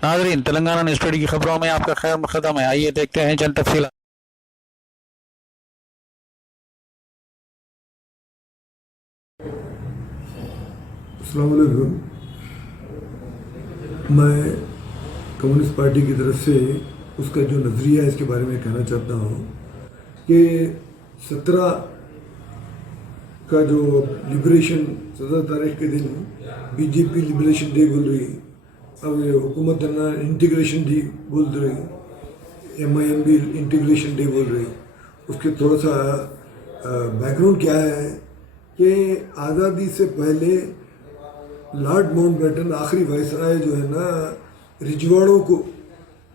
नाजरीन, Telangana news today की खबरों में आपका खैर मकदम है। आइए देखते हैं चंद तफसीलात। अस्सलाम वालेकुम। मैं कम्युनिस्ट पार्टी की तरफ से उसका जो नज़रिया है इसके बारे में कहना चाहता हूँ कि 17 का जो लिबरेशन 17 तारीख के दिन बीजेपी लिबरेशन डे बोल रही, अब ये हुकूमत है ना इंटीग्रेशन डे बोल रही, एमआईएम भी इंटीग्रेशन डे बोल रही। उसके थोड़ा सा बैकग्राउंड क्या है कि आज़ादी से पहले लॉर्ड माउंटबेटन आखिरी वायसराय जो है ना रिजवाड़ों को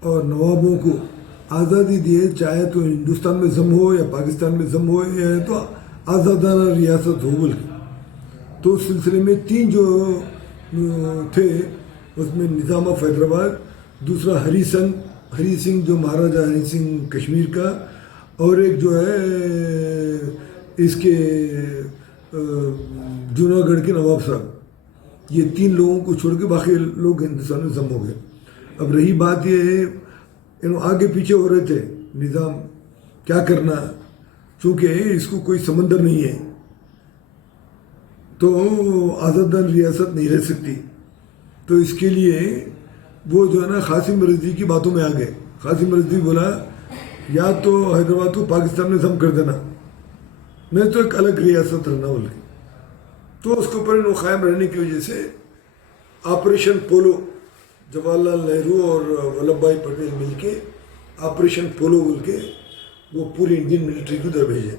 और नवाबों को आज़ादी दिए, चाहे तो हिंदुस्तान में जम हो या पाकिस्तान में जम हो या तो आज़ादाना रियासत हो बोल के। तो उस सिलसिले में 3 जो थे उसमें निज़ाम ऑफ हैदराबाद, दूसरा हरी सिंह जो महाराजा हरी सिंह कश्मीर का, और एक जो है इसके जूनागढ़ के नवाब साहब। ये 3 लोगों को छोड़ के बाकी लोग हिंदुस्तान में जम हो गए। अब रही बात ये है, आगे पीछे हो रहे थे निज़ाम क्या करना, चूँकि इसको कोई समंदर नहीं है तो आज़ादान रियासत नहीं रह सकती। तो इसके लिए वो जो है ना कासिम रज़वी की बातों में आ गए। कासिम रज़वी बोला या तो हैदराबाद को पाकिस्तान में जम कर देना, मैं तो एक अलग रियासत रहना बोल के। तो उसके ऊपर कायम रहने की वजह से ऑपरेशन पोलो, जवाहरलाल नेहरू और वल्लभ भाई पटेल मिलके ऑपरेशन पोलो बोल के वो पूरी इंडियन मिलिट्री को उधर भेजे।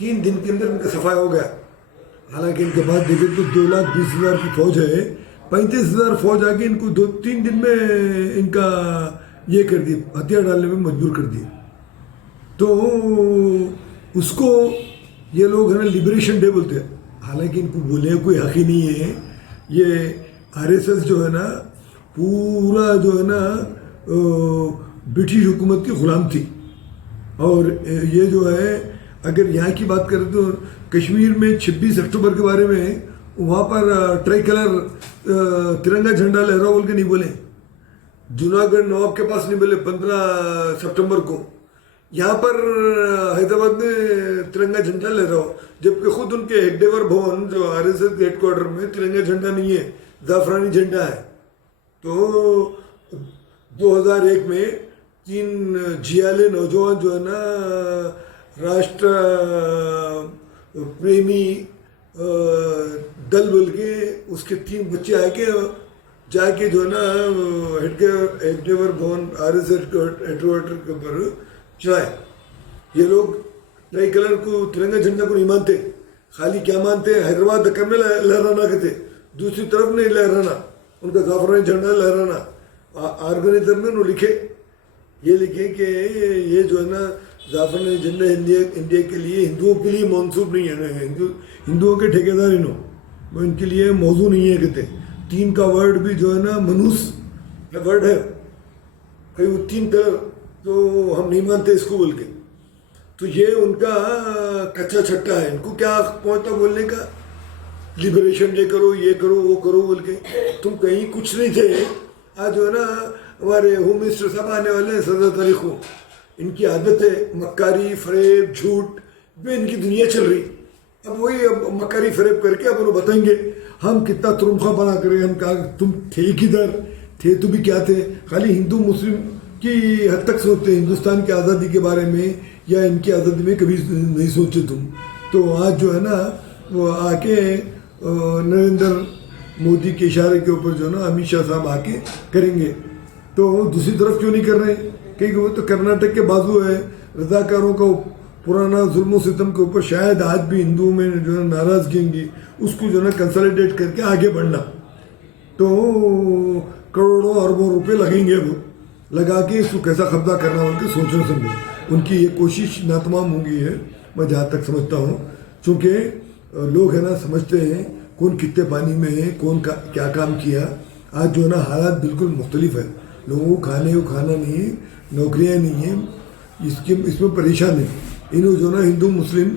3 दिन के अंदर इनका सफाया हो गया। हालांकि इनके बाद देखे तो 2,20,000 की फौज है, 35,000 फौज आके इनको 2-3 दिन में इनका ये कर दिए, हथियार डालने में मजबूर कर दिए। तो उसको ये लोग है ना लिबरेशन डे बोलते हैं। हालांकि इनको बोलने कोई हक ही नहीं है। ये आरएसएस जो है ना पूरा जो है ना ब्रिटिश हुकूमत की गुलाम थी। और ये जो है अगर यहाँ की बात करें तो कश्मीर में 26 अक्टूबर के बारे में वहाँ पर ट्राई कलर तिरंगा झंडा लहराओ बोल के नहीं बोले। जूनागढ़ नवाब के पास नहीं बोले 15 सितंबर को। यहाँ पर हैदराबाद में तिरंगा झंडा लहराओ, जबकि खुद उनके हेडक्वार्टर भवन जो आरएसएस के हेडक्वार्टर में तिरंगा झंडा नहीं है, जाफरानी झंडा है। तो 2001 में 3 जियाले नौजवान जो है ना राष्ट्र प्रेमी दल बोल के उसके 3 बच्चे आके जाके जो है ना हेडक्वार्टर भवन आरएसएस हेडक्वार्टर के ऊपर चलाए। ये लोग ट्राई कलर को तिरंगा झंडा को नहीं मानते, खाली क्या मानते हैं हैदराबाद दक्कन में लहराना कहते, दूसरी तरफ नहीं लहराना, उनका जाफरानी झंडा लहराना। ऑर्गेनाइजर में उन्होंने ये लिखे कि ये जो है ना जाफरानी झंडा इंडिया के लिए हिंदुओं के लिए मंसूब नहीं है ना, हिंदुओं के ठेकेदार वो इनके लिए मौजू नहीं है कहते। 3 का वर्ड भी जो है ना मनुस वर्ड है, कहीं वो 3 कलर तो हम नहीं मानते इसको बोल के। तो ये उनका कच्चा छट्टा है, इनको क्या पहुंचता बोलने का, लिबरेशन डे करो, ये करो, वो करो बोल के। तुम कहीं कुछ नहीं थे। आज जो है ना हमारे होम मिनिस्टर साहब आने वाले हैं 17 तारीख को। इनकी आदत है मक्कारी फरेब झूठ में इनकी दुनिया चल रही। अब वही मक्कारी फरेब करके अब उन्हें बताएंगे हम कितना तुरुम्खा बना करें, हम कहा तुम थे किधर थे, तुम भी क्या थे। खाली हिंदू मुस्लिम की हद तक सोचते, हिंदुस्तान की आज़ादी के बारे में या इनकी आज़ादी में कभी नहीं सोचे तुम। तो आज जो है ना वो आके नरेंद्र मोदी के इशारे के ऊपर जो है ना अमित शाह साहब आके करेंगे। तो दूसरी तरफ क्यों नहीं कर रहे, क्योंकि वो तो कर्नाटक के बाजू है। रजाकारों का पुराना जुल्म सितम के ऊपर शायद आज भी हिंदुओं में जो है नाराजगी होंगी, उसको जो है ना कंसोलिडेट करके आगे बढ़ना। तो करोड़ों अरबों रुपए लगेंगे, वो लगा के इसको कैसा कब्जा करना उनके सोचने समझो उनकी ये कोशिश नातमाम होंगी है, मैं जहाँ तक समझता हूँ। चूँकि लोग है ना समझते हैं कौन कितने पानी में है, कौन क्या काम किया। आज जो है ना हालात बिल्कुल मुख्तलिफ है, लोगों को खाने को खाना नहीं है, नौकरियाँ नहीं है, इसमें परेशान है। इन्हों जो ना हिंदू मुस्लिम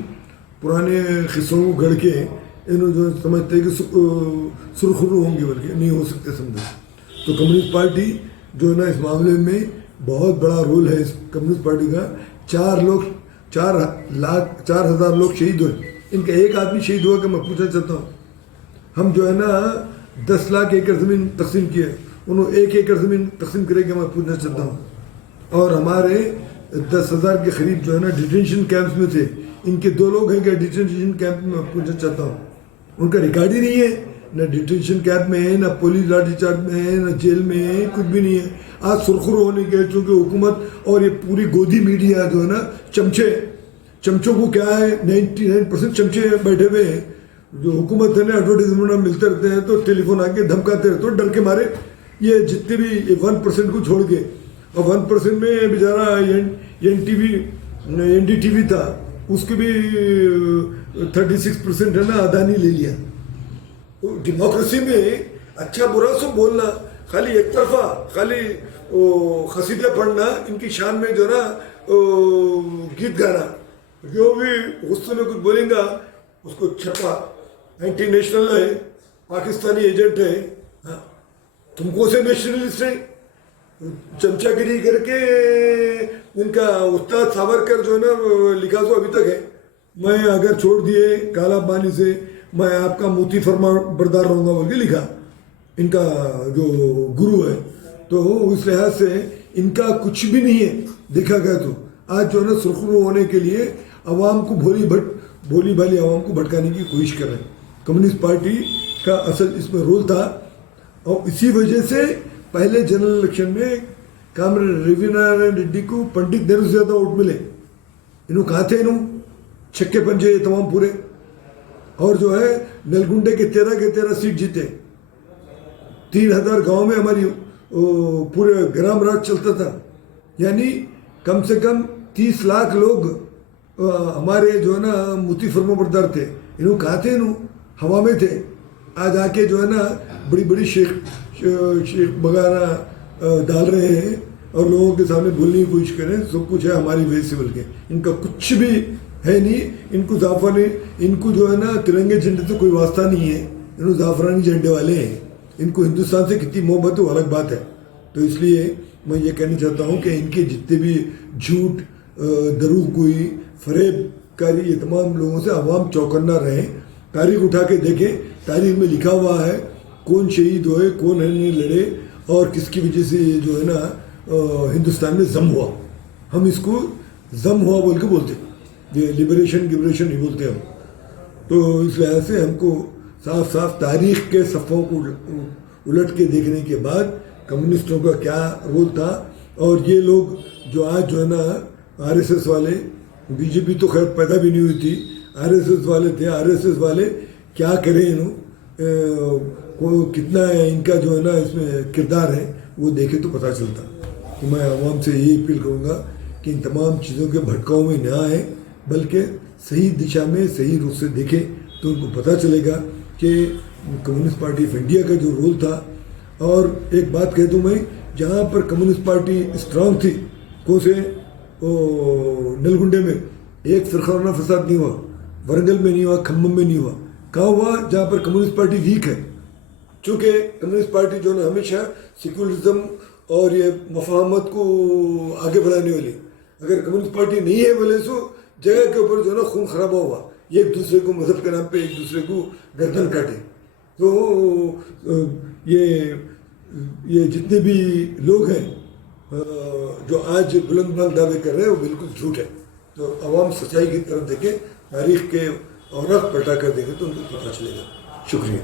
पुराने किस्सों को गढ़ के इन्हों जो समझते हैं कि सुरखरू होंगे, बल्कि नहीं हो सकते समझे। तो कम्युनिस्ट पार्टी जो है ना इस मामले में बहुत बड़ा रोल है इस कम्युनिस्ट पार्टी का। 4,00,000 लोग शहीद हुए, इनका एक आदमी शहीद हुआ कि मैं पूछना चाहता हूँ। हम जो है ना 10 लाख एकड़ ज़मीन तकसीम किए, उन्होंने 1 एकड़ ज़मीन तकसीम करेंगे, मैं पूछना चाहता हूँ। और हमारे 10,000 के करीब जो है ना डिटेंशन कैंप्स में थे, इनके 2 लोग हैं क्या डिटेंशन कैंप में, मैं पूछना चाहता हूँ। उनका रिकॉर्ड ही नहीं है, ना डिटेंशन कैंप में है, ना पुलिस लाठीचार्ज में है, ना जेल में है, कुछ भी नहीं है। आज सुरखुर होने के चूँकि हुकूमत और ये पूरी गोदी मीडिया जो है ना चमचों को क्या है 99% चमचे बैठे हुए हैं। जो हुकूमत है ना एडवर्टाइजमेंट मिलते रहते हैं तो टेलीफोन आके धमकाते रहते, तो डर के मारे ये जितने भी 1% को छोड़ के, और 1% में बेचारा NDTV था, उसके भी 36% है ना अदानी ले लिया। तो डेमोक्रेसी में अच्छा बुरा सब बोलना, खाली एक तरफा खाली खसीदे पढ़ना, इनकी शान में जो ना गीत गाना, जो भी गुस्से में कुछ बोलेगा उसको छपा, एंटी नेशनल है, पाकिस्तानी एजेंट है। हाँ, तुमको से नेशनलिस्ट है, चमचागिरी करके इनका उस्ताद सावरकर जो है ना लिखा तो अभी तक है, मैं अगर छोड़ दिए काला पानी से मैं आपका मोती फरमा बरदार रहूंगा बोल के लिखा इनका जो गुरु है। तो उस लिहाज से इनका कुछ भी नहीं है देखा गया। तो आज जो है ना सुरखरू होने के लिए अवाम को भोली भाली अवाम को भटकाने की कोशिश कर रहे हैं। कम्युनिस्ट पार्टी का असल इसमें रोल था, और इसी वजह से पहले जनरल इलेक्शन में कामरेड रविनारायण रेड्डी को पंडित नेहरू से ज़्यादा वोट मिले। इन्हों कहा थे, इन्हों छक्के पंजे तमाम पूरे, और जो है नलगुंडे के 13 सीट जीते। 3,000 गांव में हमारी पूरे ग्राम राज चलता था, यानी कम से कम 30 लाख लोग हमारे जो है ना मोती फर्माबरदार थे। इन्हों कहा थे, इन्हों हवा में थे। आज आके जो है ना बड़ी शेख बगाना डाल रहे हैं और लोगों के सामने बोलने की कोशिश करें सब कुछ है हमारी वजह से, बल्कि इनका कुछ भी है नहीं। इनको जाफरानी, इनको जो है ना तिरंगे झंडे से कोई वास्ता नहीं है, इन्हों जाफरानी झंडे वाले हैं। इनको हिंदुस्तान से कितनी मोहब्बत है वो अलग बात है। तो इसलिए मैं ये कहना चाहता हूँ कि इनके जितने भी झूठ दरूगोई फरेबकारी ये तमाम लोगों से अवाम चौकन्ना रहे। तारीख उठा के देखें, तारीख में लिखा हुआ है कौन शहीद हुए, कौन नहीं लड़े, और किसकी वजह से जो है ना हिंदुस्तान में जम हुआ। हम इसको जम हुआ बोल के बोलते, ये लिबरेशन नहीं बोलते हम। तो इस लिहाज से हमको साफ साफ तारीख के सफ़ों को उलट के देखने के बाद कम्युनिस्टों का क्या रोल था, और ये लोग जो आज जो है ना RSS वाले, बीजेपी तो खैर पैदा भी नहीं हुई थी, RSS वाले थे। RSS वाले क्या करें, इन्हों कितना है इनका जो है ना इसमें किरदार है वो देखे तो पता चलता। तो मैं आवाम से यही अपील करूँगा कि इन तमाम चीज़ों के भटकाव में ना आए, बल्कि सही दिशा में सही रूप से देखें तो उनको पता चलेगा कि कम्युनिस्ट पार्टी ऑफ इंडिया का जो रोल था। और एक बात कह दूँ मैं, जहाँ पर कम्युनिस्ट पार्टी स्ट्रांग थी, कौन से नलगुंडे में एक फिरकाना फसाद नहीं हुआ, वरंगल में नहीं हुआ, खम्बम में नहीं हुआ। कहाँ हुआ? जहाँ पर कम्युनिस्ट पार्टी वीक है। चूँकि कम्युनिस्ट पार्टी जो है हमेशा सेकुलरिज्म और ये मफाहमत को आगे बढ़ाने वाली, अगर कम्युनिस्ट पार्टी नहीं है बोले सो जगह के ऊपर जो है ना खून खराबा हुआ, एक दूसरे को मजहब के नाम पे एक दूसरे को गर्दन काटे। तो ये जितने भी लोग हैं जो आज बुलंद दावे कर रहे हैं वो बिल्कुल झूठ है। तो अवाम सच्चाई की तरफ देखें, तारीख के औरत पलटा कर देखें तो उनको पता चलेगा। शुक्रिया।